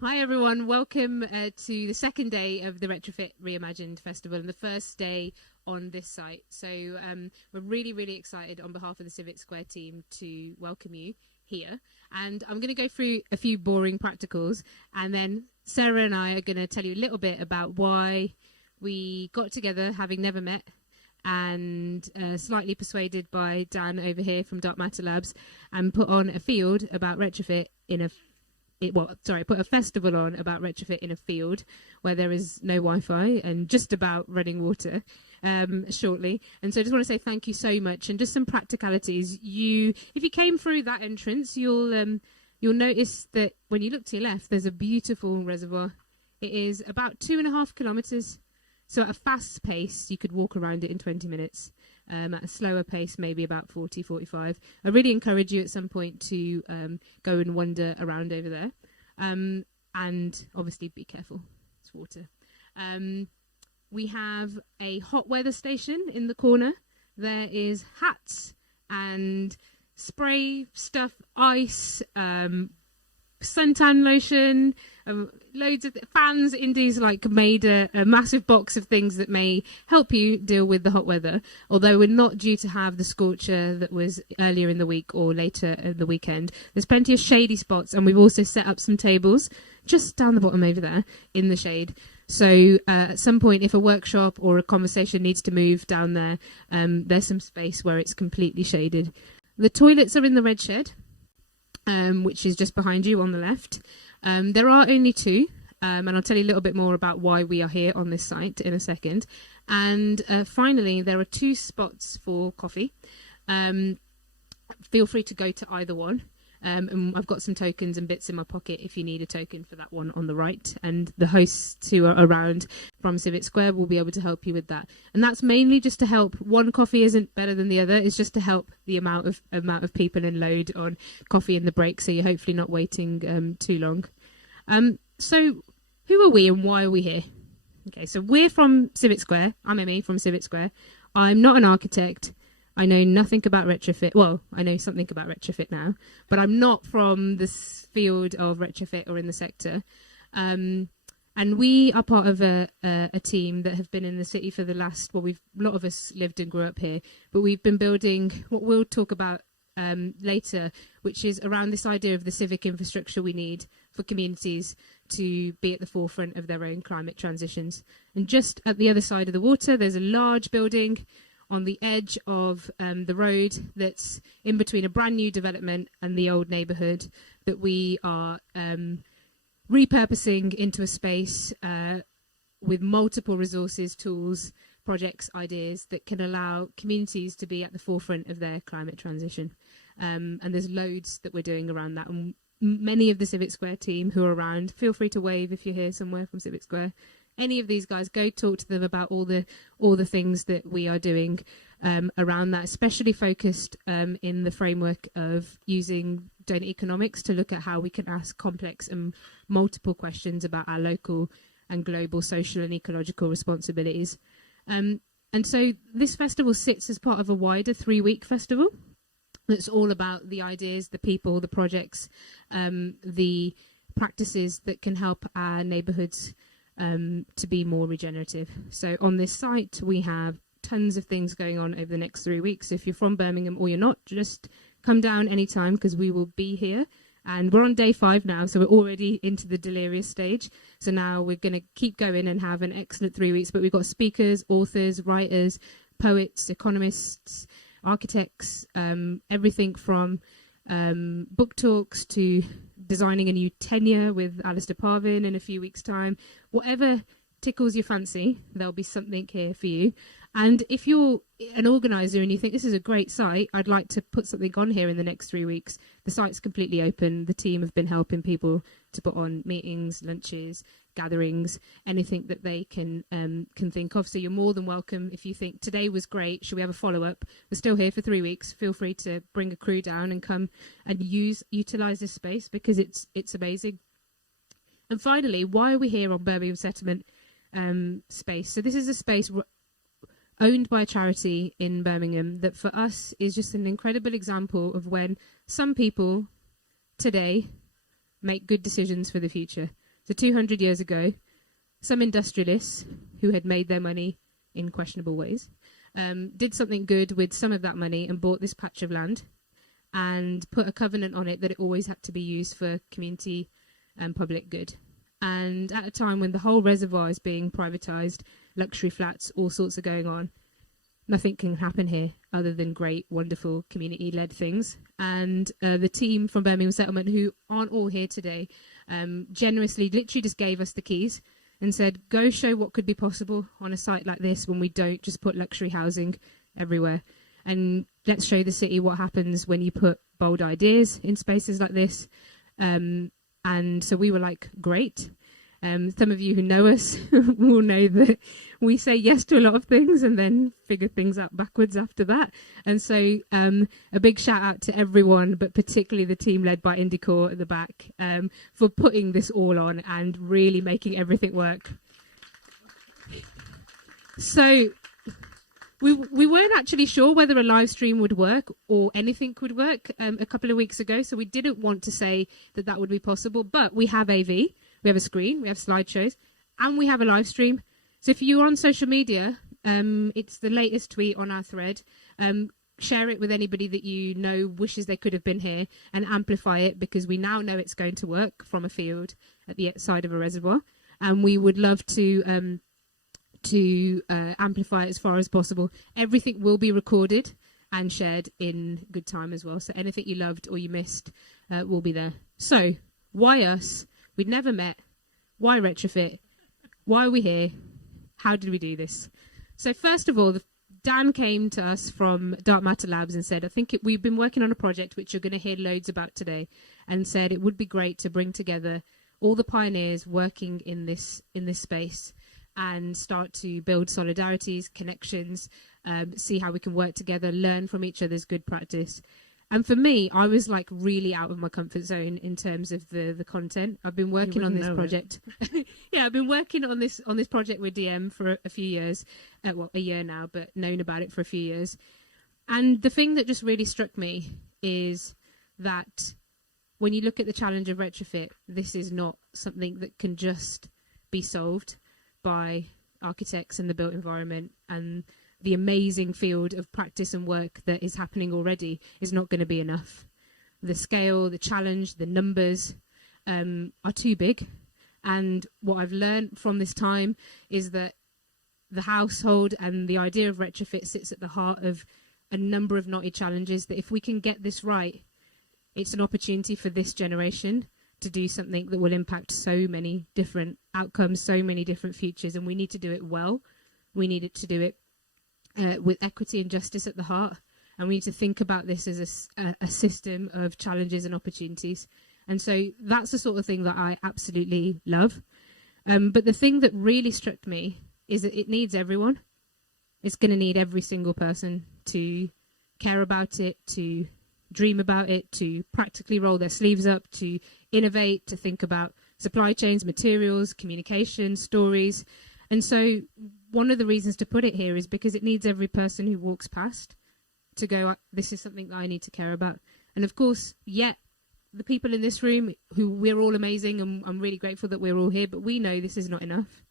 Hi everyone, welcome to the second day of the Retrofit Reimagined Festival and the first day on this site. So we're really excited on behalf of the Civic Square team to welcome you here. And I'm going to go through a few boring practicals, and then Sarah and I are going to tell you a little bit about why we got together, having never met, and slightly persuaded by Dan over here from Dark Matter Labs, and put on a field about retrofit in a put a festival on about retrofit in a field where there is no Wi-Fi and just about running water shortly. And so I just want to say thank you so much. And just some practicalities. If you came through that entrance, you'll notice that when you look to your left, there's a beautiful reservoir. It is about 2.5 kilometres. So at a fast pace, you could walk around it in 20 minutes. At a slower pace, maybe about 40, 45. I really encourage you at some point to go and wander around over there. And obviously be careful, it's water. We have a hot weather station in the corner. There is hats and spray stuff, ice, suntan lotion, loads of fans. Indy's made a massive box of things that may help you deal with the hot weather, although we're not due to have the scorcher that was earlier in the week or later in the weekend. There's plenty of shady spots, and we've also set up some tables just down the bottom over there in the shade. So at some point, if a workshop or a conversation needs to move down there, there's some space where it's completely shaded. The toilets are in the red shed, which is just behind you on the left. There are only two, and I'll tell you a little bit more about why we are here on this site in a second. And finally, there are 2 spots for coffee. Feel free to go to either one. And I've got some tokens and bits in my pocket if you need a token for that one on the right. And the hosts who are around from Civic Square will be able to help you with that. And that's mainly just to help. One coffee isn't better than the other. It's just to help the amount of people and load on coffee in the break, so you're hopefully not waiting too long. So who are we and why are we here? Okay, so we're from Civic Square. I'm Emmy from Civic Square. I'm not an architect. I know nothing about retrofit. Well, I know something about retrofit now, but I'm not from this field of retrofit or in the sector. And we are part of a team that have been in the city for the last, a lot of us lived and grew up here, but we've been building what we'll talk about later, which is around this idea of the civic infrastructure we need for communities to be at the forefront of their own climate transitions. And just at the other side of the water, there's a large building on the edge of the road that's in between a brand new development and the old neighbourhood that we are repurposing into a space with multiple resources, tools, projects, ideas that can allow communities to be at the forefront of their climate transition. And there's loads that we're doing around that. And many of the Civic Square team who are around, feel free to wave if you're here somewhere from Civic Square. Any of these guys, go talk to them about all the things that we are doing around that, especially focused in the framework of using donut economics to look at how we can ask complex and multiple questions about our local and global social and ecological responsibilities. And so this festival sits as part of a wider 3-week festival that's all about the ideas, the people, the projects, the practices that can help our neighbourhoods to be more regenerative. So on this site, we have tons of things going on over the next 3 weeks. So if you're from Birmingham or you're not, just come down anytime because we will be here. And we're on day 5 now, so we're already into the delirious stage. So now we're going to keep going and have an excellent 3 weeks. But we've got speakers, authors, writers, poets, economists, architects, everything from book talks to designing a new tenure with Alistair Parvin in a few weeks' time. Whatever tickles your fancy, there'll be something here for you. And if you're an organiser and you think this is a great site, I'd like to put something on here in the next 3 weeks, the site's completely open. The team have been helping people to put on meetings, lunches, gatherings, anything that they can think of. So you're more than welcome. If you think today was great, should we have a follow-up? We're still here for 3 weeks. Feel free to bring a crew down and come and utilise this space because it's amazing. And finally, why are we here on Birmingham Settlement space? So this is a space owned by a charity in Birmingham that for us is just an incredible example of when some people today make good decisions for the future. So 200 years ago, some industrialists who had made their money in questionable ways did something good with some of that money and bought this patch of land and put a covenant on it that it always had to be used for community and public good. And at a time when the whole reservoir is being privatised, luxury flats, all sorts are going on, nothing can happen here other than great, wonderful community-led things. And the team from Birmingham Settlement, who aren't all here today, generously literally just gave us the keys and said, go show what could be possible on a site like this when we don't just put luxury housing everywhere. And let's show the city what happens when you put bold ideas in spaces like this. And so we were like, great. Some of you who know us will know that we say yes to a lot of things and then figure things out backwards after that. And so a big shout out to everyone, but particularly the team led by Indicor at the back, for putting this all on and really making everything work. So we weren't actually sure whether a live stream would work or anything would work a couple of weeks ago. So we didn't want to say that that would be possible, but we have AV. We have a screen, we have slideshows, and we have a live stream. So if you're on social media, it's the latest tweet on our thread. Share it with anybody that you know wishes they could have been here and amplify it, because we now know it's going to work from a field at the side of a reservoir. And we would love to amplify it as far as possible. Everything will be recorded and shared in good time as well. So anything you loved or you missed will be there. So why us? We'd never met. Why Retrofit? Why are we here? How did we do this? So first of all, Dan came to us from Dark Matter Labs and said, we've been working on a project which you're going to hear loads about today, and said it would be great to bring together all the pioneers working in this space and start to build solidarities, connections, see how we can work together, learn from each other's good practice. And for me, I was like really out of my comfort zone in terms of the content. I've been working on this project. Yeah, I've been working on this project with DM for a few years, a year now, but known about it for a few years. And the thing that just really struck me is that when you look at the challenge of retrofit, this is not something that can just be solved by architects and the built environment, and the amazing field of practice and work that is happening already is not going to be enough. The scale, the challenge, the numbers are too big. And what I've learned from this time is that the household and the idea of retrofit sits at the heart of a number of knotty challenges that if we can get this right, it's an opportunity for this generation to do something that will impact so many different outcomes, so many different futures. And we need to do it well. We need to do it with equity and justice at the heart, and we need to think about this as a system of challenges and opportunities. And so that's the sort of thing that I absolutely love. But the thing that really struck me is that it needs everyone. It's going to need every single person to care about it, to dream about it, to practically roll their sleeves up, to innovate, to think about supply chains, materials, communication, stories. And so one of the reasons to put it here is because it needs every person who walks past to go, this is something that I need to care about. And of course, yet the people in this room, who we're all amazing, and I'm really grateful that we're all here, but we know this is not enough.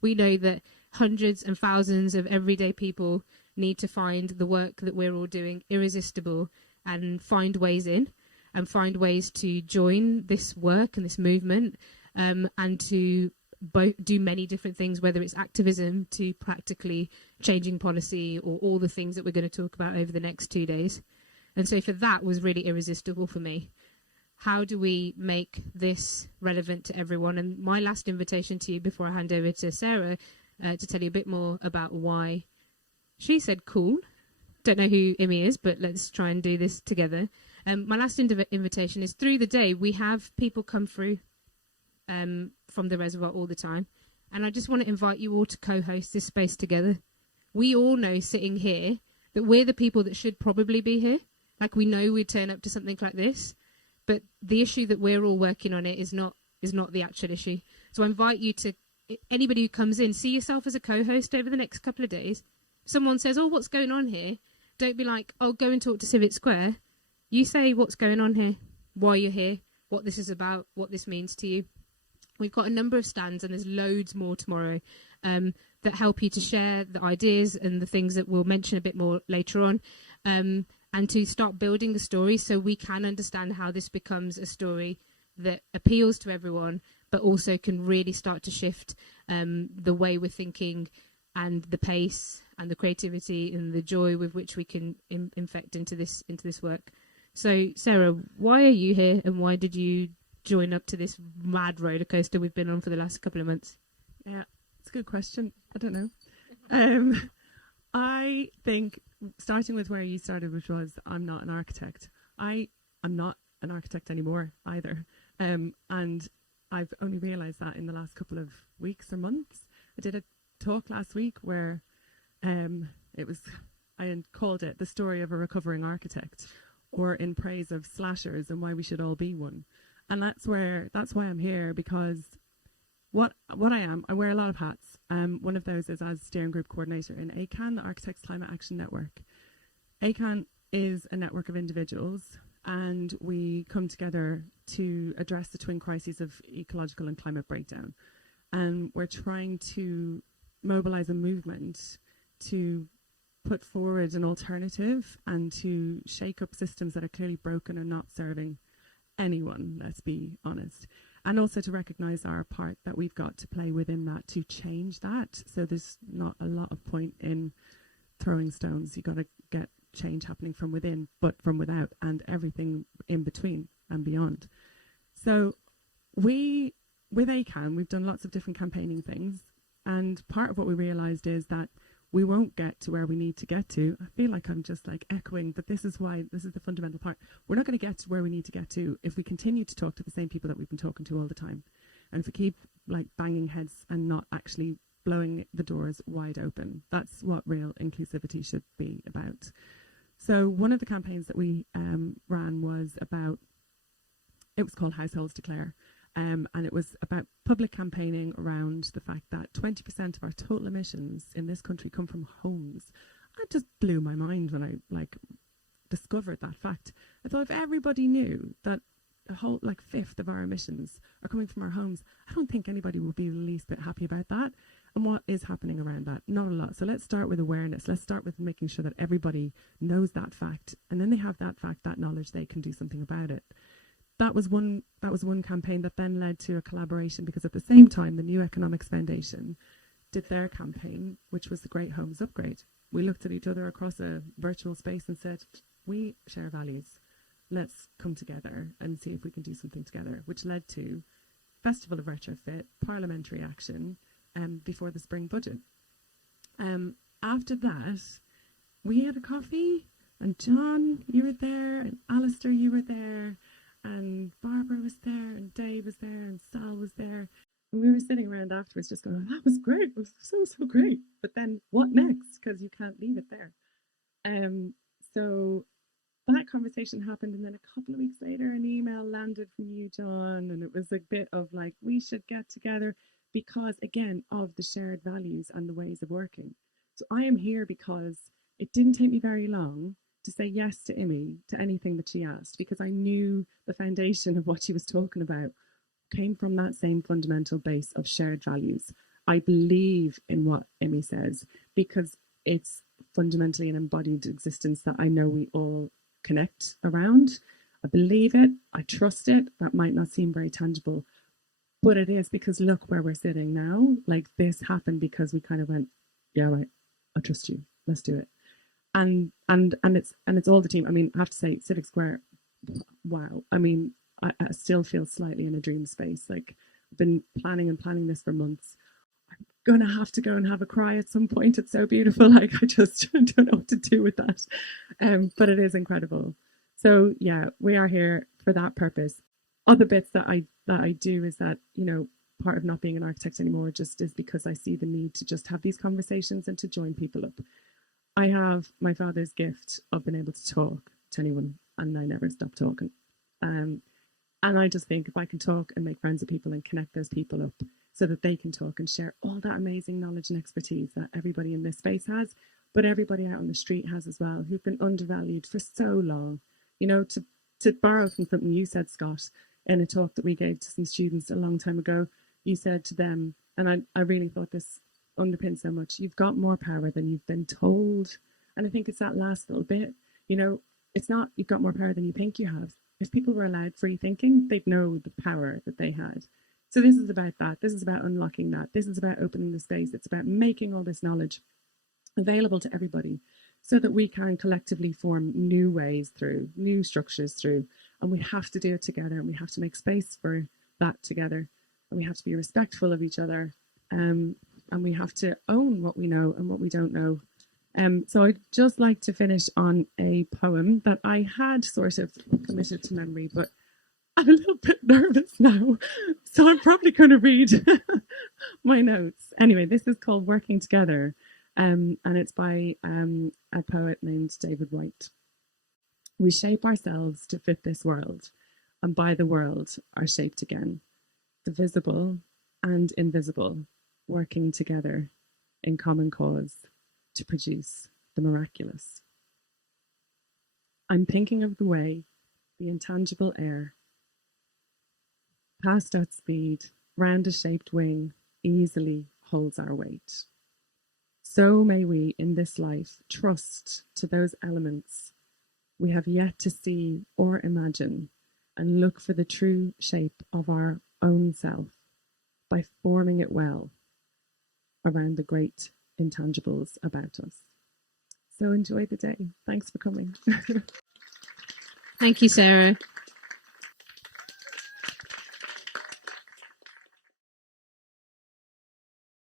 We know that hundreds and thousands of everyday people need to find the work that we're all doing irresistible and find ways in and find ways to join this work and this movement, and to do many different things, whether it's activism to practically changing policy or all the things that we're going to talk about over the next 2 days. And so for that was really irresistible for me. How do we make this relevant to everyone? And my last invitation to you before I hand over to Sarah to tell you a bit more about why she said cool. Don't know who Imi is, but let's try and do this together. My last invitation is, through the day we have people come through from the reservoir all the time, and I just want to invite you all to co-host this space together. We all know sitting here that we're the people that should probably be here. Like, we know we'd turn up to something like this, but the issue that we're all working on it is not the actual issue. So I invite you to, anybody who comes in, see yourself as a co-host over the next couple of days. If someone says, oh, what's going on here? Don't be like, oh, go and talk to Civic Square. You say what's going on here, why you're here, what this is about, what this means to you. We've got a number of stands, and there's loads more tomorrow, that help you to share the ideas and the things that we'll mention a bit more later on, and to start building the story so we can understand how this becomes a story that appeals to everyone, but also can really start to shift the way we're thinking and the pace and the creativity and the joy with which we can infect into this work. So, Sarah, why are you here, and why did you join up to this mad roller coaster we've been on for the last couple of months? Yeah, it's a good question. I don't know. I think, starting with where you started, which was I'm not an architect. I'm not an architect anymore either. And I've only realised that in the last couple of weeks or months. I did a talk last week where I called it The Story of a Recovering Architect, or in praise of slashers and why we should all be one. And that's why I'm here, because what I am, I wear a lot of hats. One of those is as steering group coordinator in ACAN, the Architects Climate Action Network. ACAN is a network of individuals, and we come together to address the twin crises of ecological and climate breakdown. And we're trying to mobilise a movement to put forward an alternative and to shake up systems that are clearly broken and not serving anyone, let's be honest. And also to recognise our part that we've got to play within that to change that. So there's not a lot of point in throwing stones. You've got to get change happening from within, but from without, and everything in between and beyond. So with ACAN, we've done lots of different campaigning things. And part of what we realised is that we won't get to where we need to get to. I feel like I'm just like echoing, but this is the fundamental part. We're not going to get to where we need to get to if we continue to talk to the same people that we've been talking to all the time. And if we keep like banging heads and not actually blowing the doors wide open. That's what real inclusivity should be about. So one of the campaigns that we ran was called Households Declare. And it was about public campaigning around the fact that 20% of our total emissions in this country come from homes. That just blew my mind when I discovered that fact. I thought if everybody knew that a whole fifth of our emissions are coming from our homes, I don't think anybody would be the least bit happy about that. And what is happening around that? Not a lot. So let's start with awareness. Let's start with making sure that everybody knows that fact, and then they have that fact, that knowledge, they can do something about it. That was one campaign that then led to a collaboration, because at the same time the New Economics Foundation did their campaign, which was the Great Homes Upgrade. We looked at each other across a virtual space and said, we share values. Let's come together and see if we can do something together, which led to Festival of Retrofit, parliamentary action before the spring budget. After that, we had a coffee, and John, you were there, and Alistair, you were there, and Barbara was there, and Dave was there, and Sal was there. And we were sitting around afterwards just going, that was great. It was so great. But then what next? Because you can't leave it there. So that conversation happened. And then a couple of weeks later, an email landed from you, John. And it was a bit of like, we should get together because, again, of the shared values and the ways of working. So I am here because it didn't take me very long to say yes to Imi, to anything that she asked, because I knew the foundation of what she was talking about came from that same fundamental base of shared values. I believe in what Imi says because it's fundamentally an embodied existence that I know we all connect around. I believe it, I trust it. That might not seem very tangible, but it is, because look where we're sitting now. Like, this happened because we kind of went, yeah, right, I trust you, let's do it. And it's all the team. I mean, I have to say, Civic Square, wow. I mean, I still feel slightly in a dream space. Like, I've been planning this for months. I'm gonna have to go and have a cry at some point. It's so beautiful. Like, I just don't know what to do with that. But it is incredible. So yeah, we are here for that purpose. Other bits that I do is that, you know, part of not being an architect anymore just is because I see the need to just have these conversations and to join people up. I have my father's gift of being able to talk to anyone, and I never stop talking. And I just think if I can talk and make friends with people and connect those people up so that they can talk and share all that amazing knowledge and expertise that everybody in this space has, but everybody out on the street has as well, who've been undervalued for so long. You know, to borrow from something you said, Scott, in a talk that we gave to some students a long time ago, you said to them, and I really thought this underpinned so much, you've got more power than you've been told. And I think it's that last little bit, you know, it's not you've got more power than you think you have. If people were allowed free thinking, they'd know the power that they had. So this is about that. This is about unlocking that. This is about opening the space. It's about making all this knowledge available to everybody so that we can collectively form new ways through, new structures through. And we have to do it together, and we have to make space for that together. And we have to be respectful of each other. And we have to own what we know and what we don't know. So I'd just like to finish on a poem that I had sort of committed to memory, but I'm a little bit nervous now. So I'm probably going to read my notes. Anyway, this is called Working Together. And it's by a poet named David White. We shape ourselves to fit this world, and by the world are shaped again. The visible and invisible working together in common cause to produce the miraculous. I'm thinking of the way the intangible air, past at speed, round a shaped wing, easily holds our weight. So may we in this life trust to those elements we have yet to see or imagine, and look for the true shape of our own self by forming it well around the great intangibles about us. So enjoy the day. Thanks for coming. Thank you, Sarah.